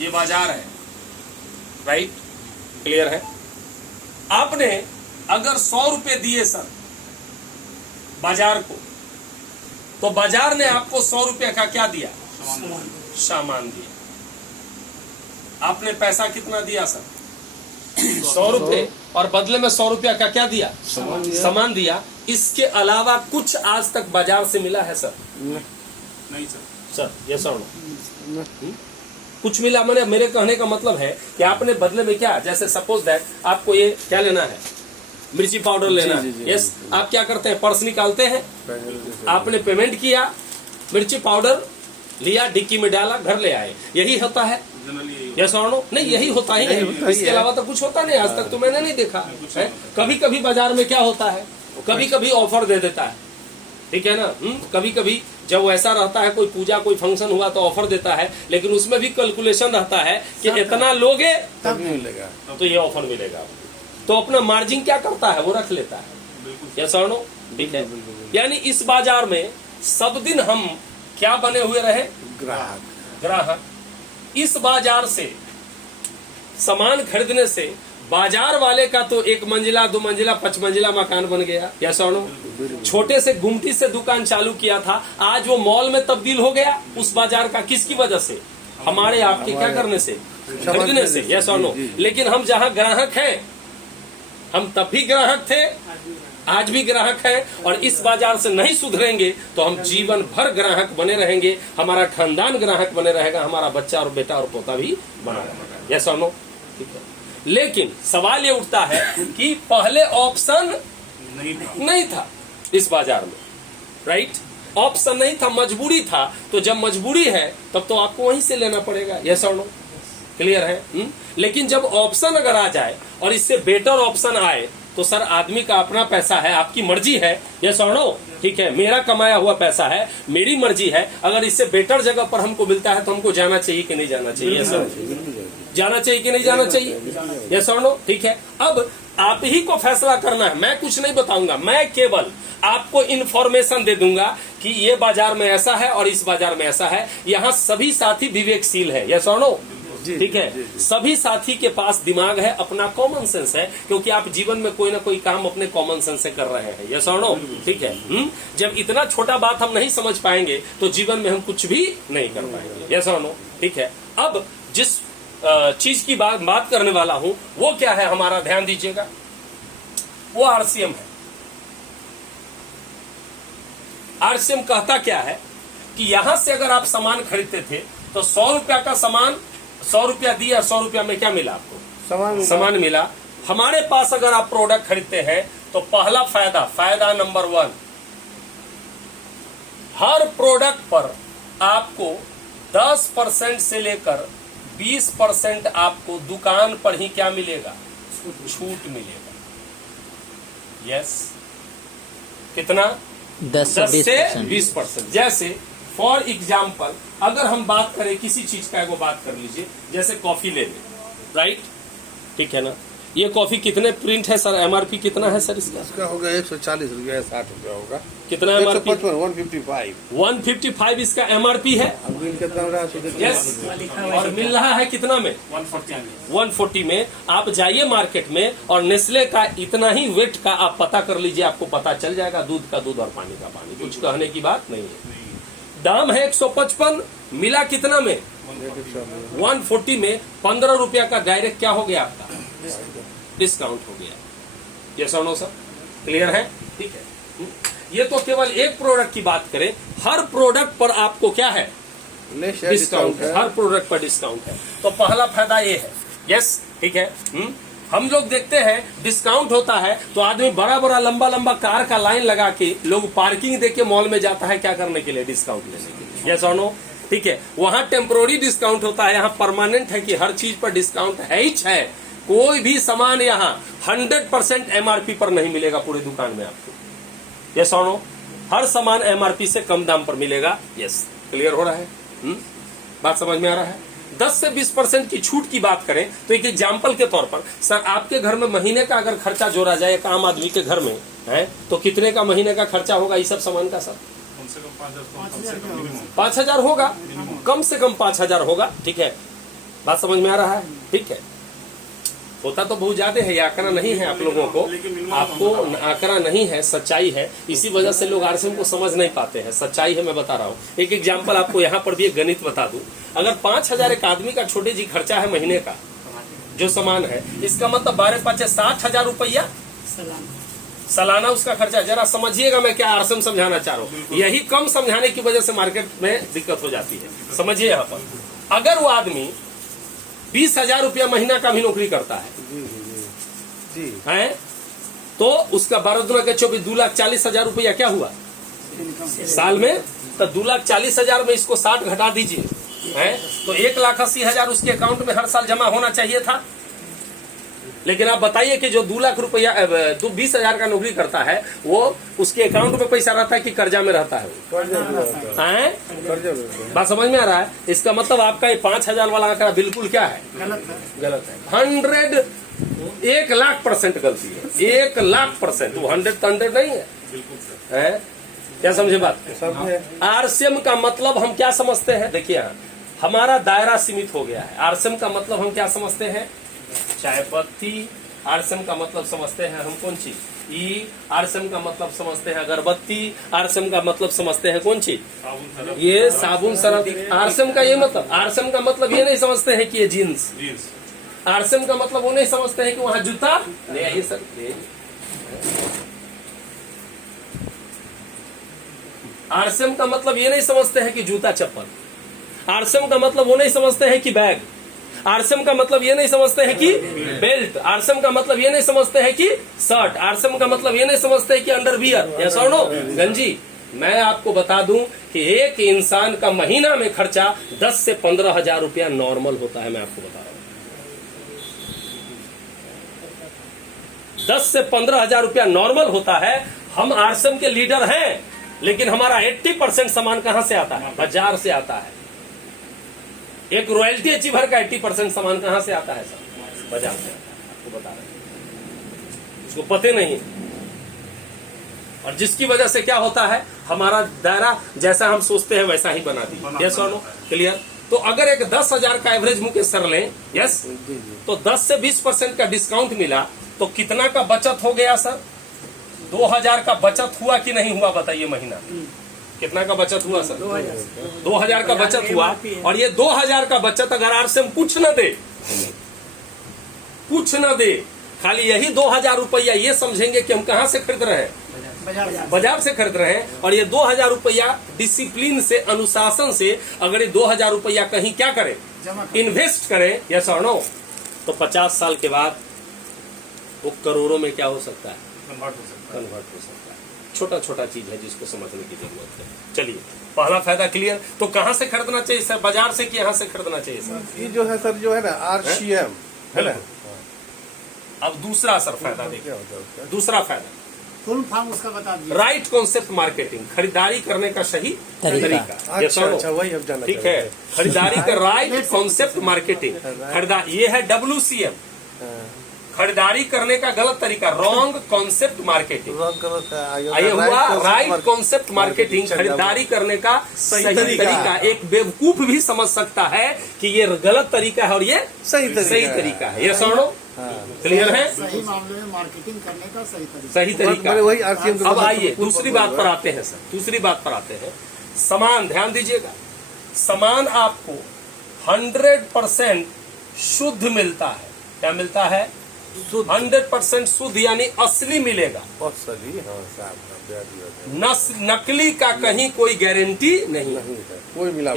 ये बाजार है, राइट, क्लियर है। आपने अगर 100 रुपए दिए सर बाजार को, तो बाजार ने आपको 100 रुपए का क्या दिया? सामान दिया। आपने पैसा कितना दिया सर? 100 रुपए, और बदले में 100 रुपया का क्या दिया? सामान दिया। इसके अलावा कुछ आज तक बाजार से मिला है सर? नहीं सर। ये सर कुछ मिला? मैंने मेरे कहने का मतलब है कि आपने बदले में क्या, जैसे सपोज दैट आपको ये क्या लेना है, मिर्ची पाउडर लेना है, यस, आप क्या करते हैं, पर्स निकालते हैं, आपने पेमेंट किया, मिर्ची पाउडर लिया, डिक्की में डाला, घर ले आए, यही होता है? यस और नो? नहीं, यही होता ही है, इसके अलावा तो कुछ होता नहीं। आज तक तो मैंने नहीं देखा है। कभी कभी बाजार में क्या होता है, कभी कभी ऑफर दे देता है, ठीक है ना। कभी कभी जब ऐसा रहता है, कोई पूजा कोई फंक्शन हुआ तो ऑफर देता है, लेकिन उसमें भी कैलकुलेशन रहता है कि इतना लोगे तब मिलेगा, तो ये ऑफर मिलेगा। तो अपना मार्जिन क्या करता है, वो रख लेता है। यस और नो? ठीक है। यानी इस बाजार में सब दिन हम क्या बने हुए रहे? ग्राहक। इस बाजार से सामान खरीदने से बाजार वाले का तो 1 मंजिला 2 मंजिला 5 मंजिला मकान बन गया। या सोनो, छोटे से गुमटी से दुकान चालू किया था, आज वो मॉल में तब्दील हो गया उस बाजार का। किसकी वजह से? हमारे आपके क्या करने से? खरीदने से। या सोनो। लेकिन हम जहाँ ग्राहक हैं, हम तब भी ग्राहक थे, आज भी ग्राहक है, और इस बाजार से नहीं सुधरेंगे तो हम जीवन भर ग्राहक बने रहेंगे। हमारा खानदान ग्राहक बने रहेगा, हमारा बच्चा और बेटा और पोता भी बना रहेगा। यस और नो? ठीक है। लेकिन सवाल ये उठता है कि पहले ऑप्शन नहीं था इस बाजार में, राइट? ऑप्शन नहीं था, मजबूरी था। तो जब मजबूरी है तब तो आपको वहीं से लेना पड़ेगा। यस और नो? क्लियर है? लेकिन जब ऑप्शन अगर आ जाए और इससे बेटर ऑप्शन आए तो सर आदमी का अपना पैसा है, आपकी मर्जी है। यस और नो? ठीक है, मेरा कमाया हुआ पैसा है, मेरी मर्जी है। अगर इससे बेटर जगह पर हमको मिलता है तो हमको जाना चाहिए कि नहीं जाना चाहिए? सर जाना चाहिए कि नहीं जाना चाहिए? यस और नो? ठीक है। अब आप ही को फैसला करना है, मैं कुछ नहीं बताऊंगा, मैं केवल आपको इन्फॉर्मेशन दे दूंगा कि ये बाजार में ऐसा है और इस बाजार में ऐसा है। यहाँ सभी साथी विवेकशील है। यस और नो? ठीक है। सभी साथी के पास दिमाग है, अपना कॉमन सेंस है, क्योंकि आप जीवन में कोई ना कोई काम अपने कॉमन सेंस से कर रहे हैं। यस और नो? ठीक है। जब इतना छोटा बात हम नहीं समझ पाएंगे तो जीवन में हम कुछ भी नहीं कर पाएंगे। यस और नो? ठीक है। अब जिस चीज की बात करने वाला हूं वो क्या है, हमारा ध्यान दीजिएगा, वो आरसीएम है। आरसीएम कहता क्या है कि यहां से अगर आप सामान खरीदते थे तो 100 रुपया का सामान, 100 रुपया दिया, 100 रुपया में क्या मिला आपको? सामान मिला। हमारे पास अगर आप प्रोडक्ट खरीदते हैं तो पहला फायदा नंबर 1, हर प्रोडक्ट पर आपको 10% से लेकर 20% आपको दुकान पर ही क्या मिलेगा? छूट मिलेगा। यस, कितना? 10 से 20%। जैसे फॉर एग्जाम्पल अगर हम बात करें किसी चीज का, एगो बात कर लीजिए, जैसे कॉफी ले लें, राइट? ठीक है ना। ये कॉफी कितने प्रिंट है सर? एमआरपी कितना है सर इसका? इसका होगा 140 रुपया, 60 रुपया होगा। कितना एमआरपी? 155। 155 इसका एमआरपी है। यस, और मिल रहा है कितना में? 140 में। आप जाइए मार्केट में और नेस्ले का इतना ही वेट का आप पता कर लीजिए, आपको पता चल जाएगा। दूध का दूध और पानी का पानी, कुछ कहने की बात नहीं है। दाम है 155, मिला कितना में? 140 में। 15 रुपया का डायरेक्ट क्या हो गया आपका? डिस्काउंट हो गया। यस और नो सर? क्लियर है? ठीक है। ये तो केवल एक प्रोडक्ट की बात करें, हर प्रोडक्ट पर आपको क्या है? डिस्काउंट है। हर प्रोडक्ट पर डिस्काउंट है। तो पहला फायदा ये है। यस, ठीक है। हम लोग देखते हैं डिस्काउंट होता है तो आदमी बड़ा बड़ा लंबा लंबा कार का लाइन लगा के लोग पार्किंग देके मॉल में जाता है, क्या करने के लिए? डिस्काउंट लेने के लिए। यस और नो? ठीक है। वहां टेम्पोररी डिस्काउंट होता है, यहाँ परमानेंट है कि हर चीज पर डिस्काउंट है ही है। कोई भी सामान यहाँ 100% एमआरपी पर नहीं मिलेगा पूरे दुकान में आपको। यस और नो? हर सामान एमआरपी से कम दाम पर मिलेगा। यस, क्लियर हो रहा है? बात समझ में आ रहा है? 10 से 20% की छूट की बात करें तो एक एग्जाम्पल के तौर पर सर, आपके घर में महीने का अगर खर्चा जोड़ा जाए एक आम आदमी के घर में है तो कितने का महीने का खर्चा होगा इस सब सामान का? सर 5,000 होगा, कम से कम 5,000 होगा। ठीक है। बात समझ में आ रहा है? ठीक है, होता तो बहुत ज्यादा है, ये आंकड़ा नहीं है आप लोगों को, आपको आंकड़ा नहीं है, सच्चाई है। इसी वजह से लोग आरसीएम को समझ नहीं पाते हैं। सच्चाई है, मैं बता रहा हूँ। एक एग्जांपल आपको यहाँ पर भी एक गणित बता दूं। अगर 5,000 एक आदमी का छोटे जी खर्चा है महीने का जो सामान है, इसका मतलब 12×5 60,000 रुपया सालाना उसका खर्चा। जरा समझिएगा मैं क्या आरसीएम समझाना चाह रहा हूँ। यही कम समझाने की वजह से मार्केट में दिक्कत हो जाती है। समझिए यहाँ पर, अगर वो आदमी 20,000 रुपया महीना का भी नौकरी करता है हैं, तो उसका 12 के 24 2,40,000 रुपया क्या हुआ साल में? तो 2,40,000 में इसको 60 घटा दीजिए हैं, तो 1,80,000 उसके अकाउंट में हर साल जमा होना चाहिए था। लेकिन आप बताइए कि जो 2 लाख रुपया 20,000 का नौकरी करता है, वो उसके अकाउंट में पैसा रहता है कि कर्जा में रहता है? बात समझ में आ रहा है? इसका मतलब आपका ये 5,000 वाला आंकड़ा बिल्कुल क्या है? गलत है। 1,00,000% गलती है। 1,00,000%। वो 100 नहीं है। क्या समझे बात? आरसीएम का मतलब हम क्या समझते हैं? देखिए, हमारा दायरा सीमित हो गया है। आरसीएम का मतलब हम क्या समझते हैं? चाय पत्ती। आरसीएम का मतलब समझते हैं हम कौन चीज? ई। आरसीएम का मतलब समझते हैं अगरबत्ती। आरसीएम का मतलब समझते हैं कौन चीज? ये साबुन, सरफ। आरसीएम का ये मतलब, आरसीएम का मतलब ये नहीं समझते हैं कि ये जीन्स। आरसीएम का मतलब वो नहीं समझते हैं कि वहां जूता ले आइए सर। आरसीएम का मतलब ये नहीं समझते हैं कि जूता चप्पल। आरसीएम का मतलब वो नहीं समझते हैं कि बैग। आरसीएम का मतलब ये नहीं समझते हैं कि बेल्ट। आरसीएम का मतलब ये नहीं समझते हैं कि शर्ट। आरसीएम का मतलब ये नहीं समझते हैं कि अंडरवियर या सोनो गंजी। मैं आपको बता दूं कि एक इंसान का महीना में खर्चा 10 से 15,000 रुपया नॉर्मल होता है। मैं आपको बता रहा हूं 10 से 15,000 रुपया नॉर्मल होता है। हम आरसीएम के लीडर हैं, लेकिन हमारा 80% सामान कहां से आता है? बाजार से आता है। एक रॉयल्टी अचीवर का 80% सामान कहां से आता है सर? बाजार से आता है। आपको बता रहे हैं, उसको पते नहीं। और जिसकी वजह से क्या होता है, हमारा दायरा जैसा हम सोचते हैं वैसा ही बना दी। यस और नो? क्लियर? तो अगर एक 10,000 का एवरेज मुकेश सर लें, यस, तो 10 से 20% का डिस्काउंट मिला तो कितना का बचत हो गया सर? 2,000 का बचत हुआ कि नहीं हुआ? बताइए महीना कितना का बचत हुआ सर? 2,000 का बचत हुआ। और ये 2,000 का बचत अगर आरसीएम कुछ न दे, खाली यही 2,000 रुपया ये समझेंगे कि हम कहां से खरीद रहे हैं? बाजार से खरीद रहे हैं। और ये 2,000 रुपया डिसिप्लिन से, अनुशासन से अगर ये 2,000 रुपया कहीं क्या करें? इन्वेस्ट करें, यस और नो, तो 50 साल के बाद वो करोड़ों में क्या हो सकता है? कन्वर्ट हो सकता है। छोटा छोटा चीज है जिसको समझने की जरूरत है। चलिए, पहला फायदा क्लियर। तो कहां से खरीदना चाहिए सर? बाजार से कि यहां से खरीदना चाहिए सर? ये जो है सर, जो है ना आरसीएम है ना। अब दूसरा सर फायदा देखिए, दूसरा फायदा फुल फॉर्म उसका बता दीजिए। राइट कॉन्सेप्ट मार्केटिंग, खरीदारी करने का सही तरीका। अच्छा, वही अब जाना ठीक है, खरीदारी का राइट कॉन्सेप्ट मार्केटिंग। ये है WCM, खरीदारी करने का गलत तरीका, रॉन्ग कॉन्सेप्ट मार्केटिंग। ये हुआ राइट कॉन्सेप्ट मार्केटिंग, खरीदारी करने का सही तरीका। एक बेवकूफ भी समझ सकता है कि ये गलत तरीका है और ये सही तरीका है। ये सुनो, क्लियर है? सही मामले में मार्केटिंग करने का सही तरीका। वही आरसीएम। अब आइए दूसरी बात पर आते हैं सर। दूसरी बात पर आते हैं, सामान। ध्यान दीजिएगा, सामान आपको 100% शुद्ध मिलता है। क्या मिलता है? 100% शुद्ध, यानी असली मिलेगा। नकली का कहीं कोई गारंटी नहीं है, कोई मिला।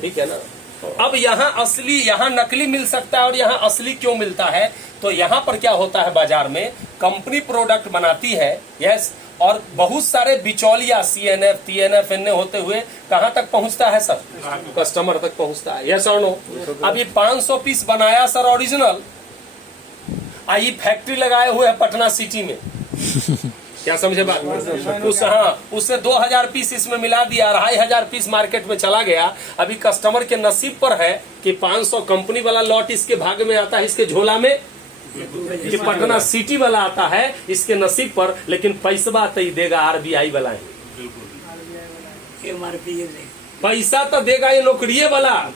ठीक है ना? अब यहाँ असली, यहाँ नकली मिल सकता है और यहाँ असली क्यों मिलता है? तो यहाँ पर क्या होता है, बाजार में कंपनी प्रोडक्ट बनाती है, यस, और बहुत सारे बिचौलिया CNF, TNF, NA होते हुए कहाँ तक पहुँचता है सर? कस्टमर तक पहुँचता है। यस और नो? अब ये 500 पीस बनाया सर ओरिजिनल, आई फैक्ट्री लगाए हुए है पटना सिटी में। क्या समझे बात? उससे 2,000 पीस इसमें मिला दिया, 2,500 पीस मार्केट में चला गया। अभी कस्टमर के नसीब पर है कि 500 कंपनी वाला लॉट इसके भाग में आता है, इसके झोला में, कि पटना सिटी वाला आता है इसके नसीब पर, लेकिन पैसा तो ही देगा RBI वाला ही। पैसा तो देगा ये नौकरिये वाला।